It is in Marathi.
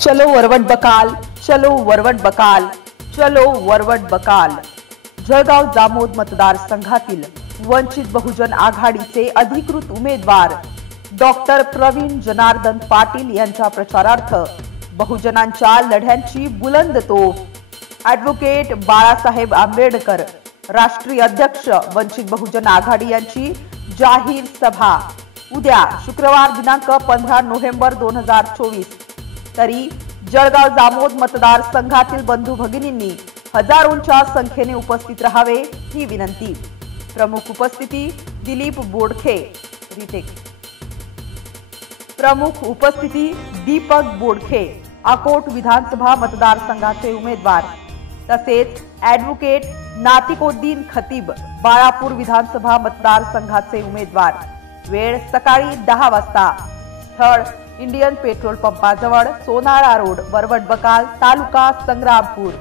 चलो वरवट बकाल, चलो वरवट बकाल, चलो वरवट बकाल। जळगाव जामोद मतदारसंघातील वंचित बहुजन आघाडीचे अधिकृत उमेदवार डॉक्टर प्रवीण जनार्दन पाटील यांच्या प्रचारार्थ बहुजनांच्या लढ्यांची बुलंद तोफ ॲडव्होकेट बाळासाहेब आंबेडकर राष्ट्रीय अध्यक्ष वंचित बहुजन आघाडी यांची जाहीर सभा उद्या शुक्रवार दिनांक 15 नोव्हेंबर 2024। तरी जळगाव जामोद मतदारसंघातील बंधू भगिनींनी हजारोंच्या संख्येने उपस्थित राहावे ही विनंती। प्रमुख उपस्थिती दिलीप बोडखे रिटेक। प्रमुख उपस्थिती दीपक बोडखे अकोट विधानसभा मतदारसंघाचे उमेदवार, तसेच ॲडव्होकेट नातिकोद्दीन खतीब बाळापूर विधानसभा मतदारसंघाचे उमेदवार। वेळ सकाळी 10 वाजता। स्थळ Indian petrol पंपाजवळ Sonala road, Warwat बकाल, तालुका संग्रामपूर।